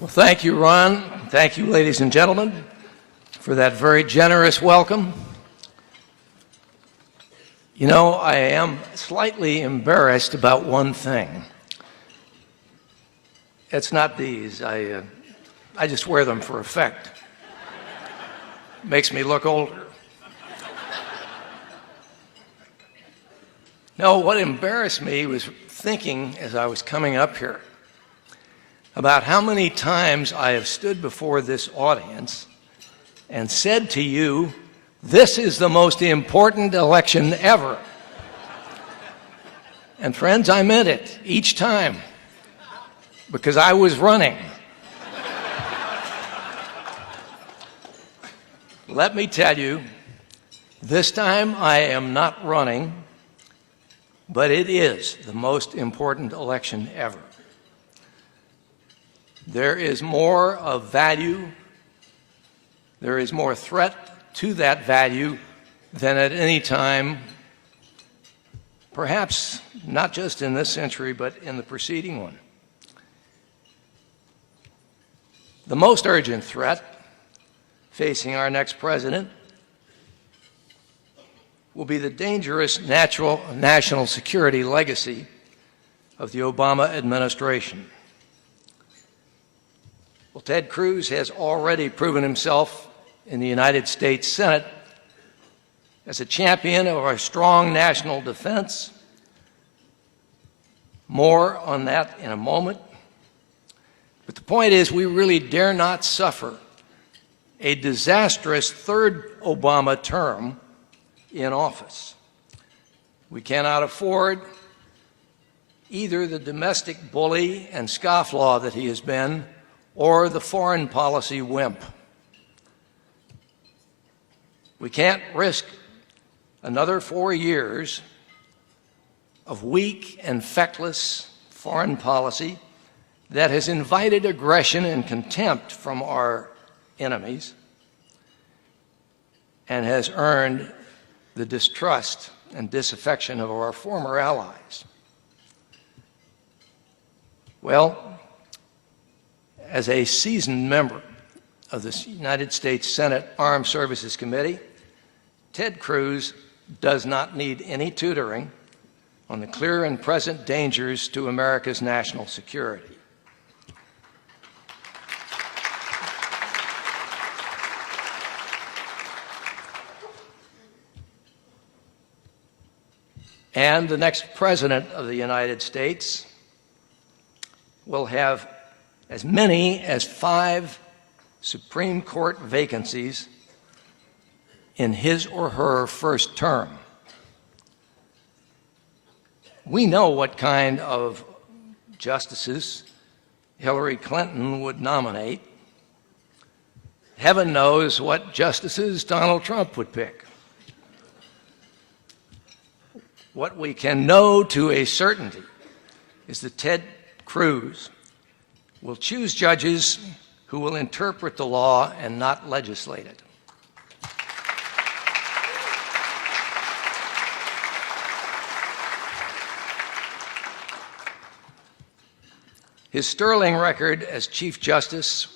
Well, thank you, Ron. Thank you, ladies and gentlemen, for that very generous welcome. You know, I am slightly embarrassed about one thing. It's not these. I just wear them for effect. Makes me look older. No, what embarrassed me was thinking as I was coming up here about how many times I have stood before this audience and said to you, this is the most important election ever. And friends, I meant it each time because I was running. Let me tell you, this time I am not running, but it is the most important election ever. There is more of value, there is more threat to that value than at any time, perhaps not just in this century, but in the preceding one. The most urgent threat facing our next president will be the dangerous national security legacy of the Obama administration. Well, Ted Cruz has already proven himself in the United States Senate as a champion of our strong national defense. More on that in a moment. But the point is, we really dare not suffer a disastrous third Obama term in office. We cannot afford either the domestic bully and scofflaw that he has been, or the foreign policy wimp. We can't risk another 4 years of weak and feckless foreign policy that has invited aggression and contempt from our enemies and has earned the distrust and disaffection of our former allies. Well, as a seasoned member of the United States Senate Armed Services Committee, Ted Cruz does not need any tutoring on the clear and present dangers to America's national security. And the next president of the United States will have as many as 5 Supreme Court vacancies in his or her first term. We know what kind of justices Hillary Clinton would nominate. Heaven knows what justices Donald Trump would pick. What we can know to a certainty is that Ted Cruz will choose judges who will interpret the law and not legislate it. His sterling record as Chief Justice,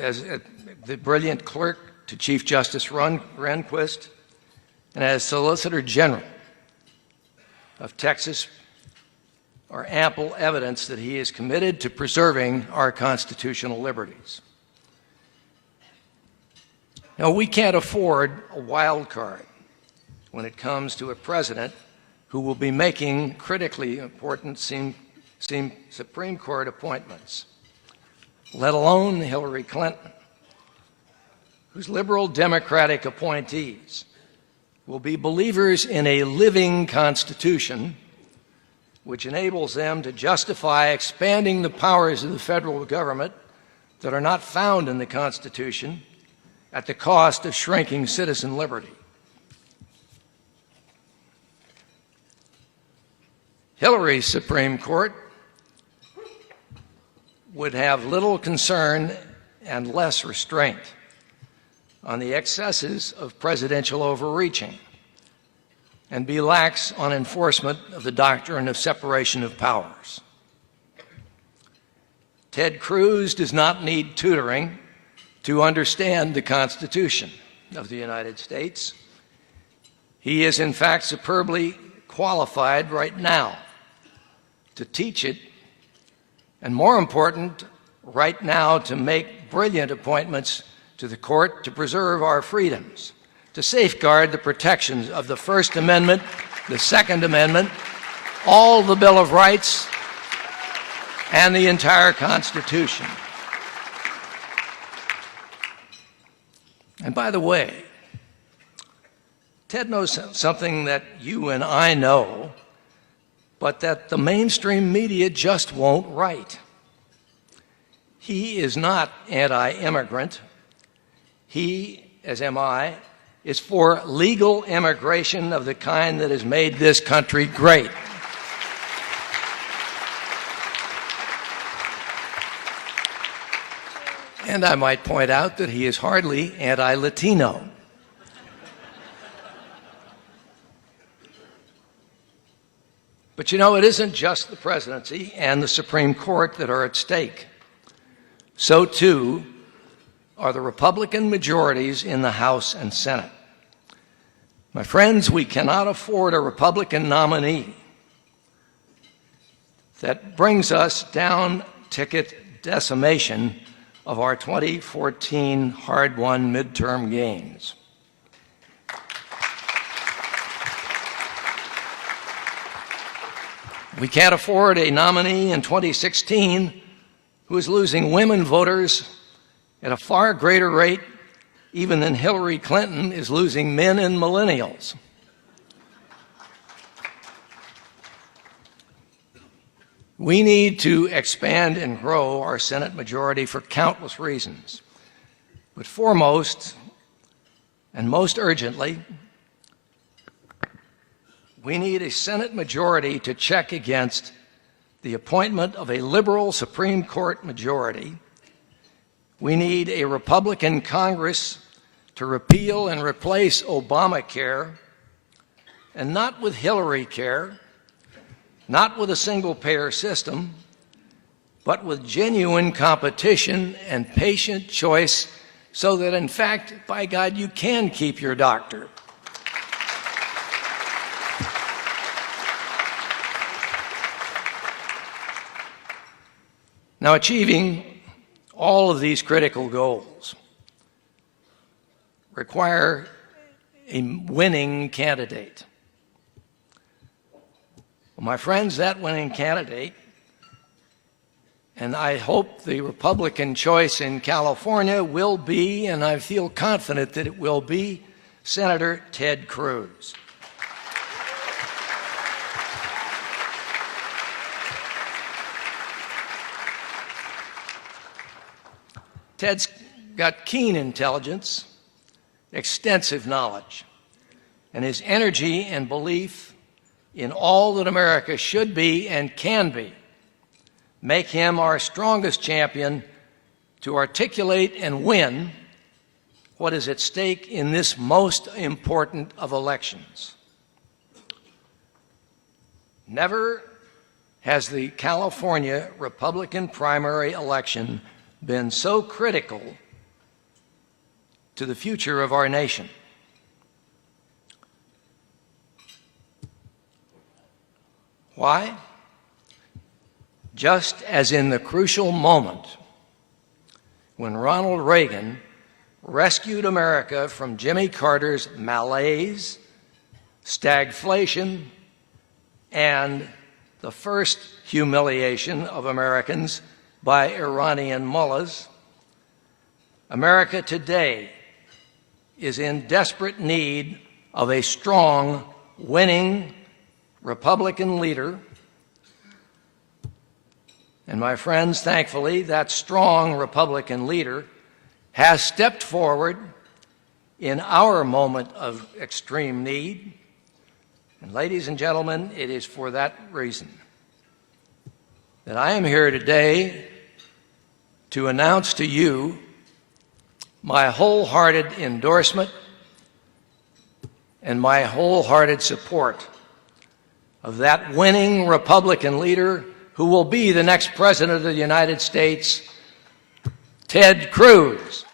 as the brilliant clerk to Chief Justice Rehnquist, and as Solicitor General of Texas are ample evidence that he is committed to preserving our constitutional liberties. Now, we can't afford a wild card when it comes to a president who will be making critically important Supreme Court appointments, let alone Hillary Clinton, whose liberal Democratic appointees will be believers in a living Constitution which enables them to justify expanding the powers of the federal government that are not found in the Constitution at the cost of shrinking citizen liberty. Hillary's Supreme Court would have little concern and less restraint on the excesses of presidential overreaching and be lax on enforcement of the doctrine of separation of powers. Ted Cruz does not need tutoring to understand the Constitution of the United States. He is, in fact, superbly qualified right now to teach it, and more important, right now to make brilliant appointments to the court to preserve our freedoms, to safeguard the protections of the First Amendment, the Second Amendment, all the Bill of Rights, and the entire Constitution. And by the way, Ted knows something that you and I know, but that the mainstream media just won't write. He is not anti-immigrant. He, as am I, is for legal immigration of the kind that has made this country great. And I might point out that he is hardly anti-Latino. But you know, it isn't just the presidency and the Supreme Court that are at stake. So too are the Republican majorities in the House and Senate. My friends, we cannot afford a Republican nominee that brings us down ticket decimation of our 2014 hard-won midterm gains. We can't afford a nominee in 2016 who is losing women voters at a far greater rate even than Hillary Clinton is losing men and millennials. We need to expand and grow our Senate majority for countless reasons. But foremost, and most urgently, we need a Senate majority to check against the appointment of a liberal Supreme Court majority. We need a Republican Congress to repeal and replace Obamacare, and not with Hillary Care, not with a single-payer system, but with genuine competition and patient choice so that, in fact, by God, you can keep your doctor. Now, achieving all of these critical goals require a winning candidate. Well, my friends, that winning candidate, and I hope the Republican choice in California will be, and I feel confident that it will be, Senator Ted Cruz. Ted's got keen intelligence, extensive knowledge, and his energy and belief in all that America should be and can be make him our strongest champion to articulate and win what is at stake in this most important of elections. Never has the California Republican primary election been so critical to the future of our nation. Why? Just as in the crucial moment when Ronald Reagan rescued America from Jimmy Carter's malaise, stagflation, and the first humiliation of Americans by Iranian mullahs, America today is in desperate need of a strong, winning Republican leader. And my friends, thankfully, that strong Republican leader has stepped forward in our moment of extreme need. And ladies and gentlemen, it is for that reason that I am here today to announce to you my wholehearted endorsement and my wholehearted support of that winning Republican leader who will be the next President of the United States, Ted Cruz.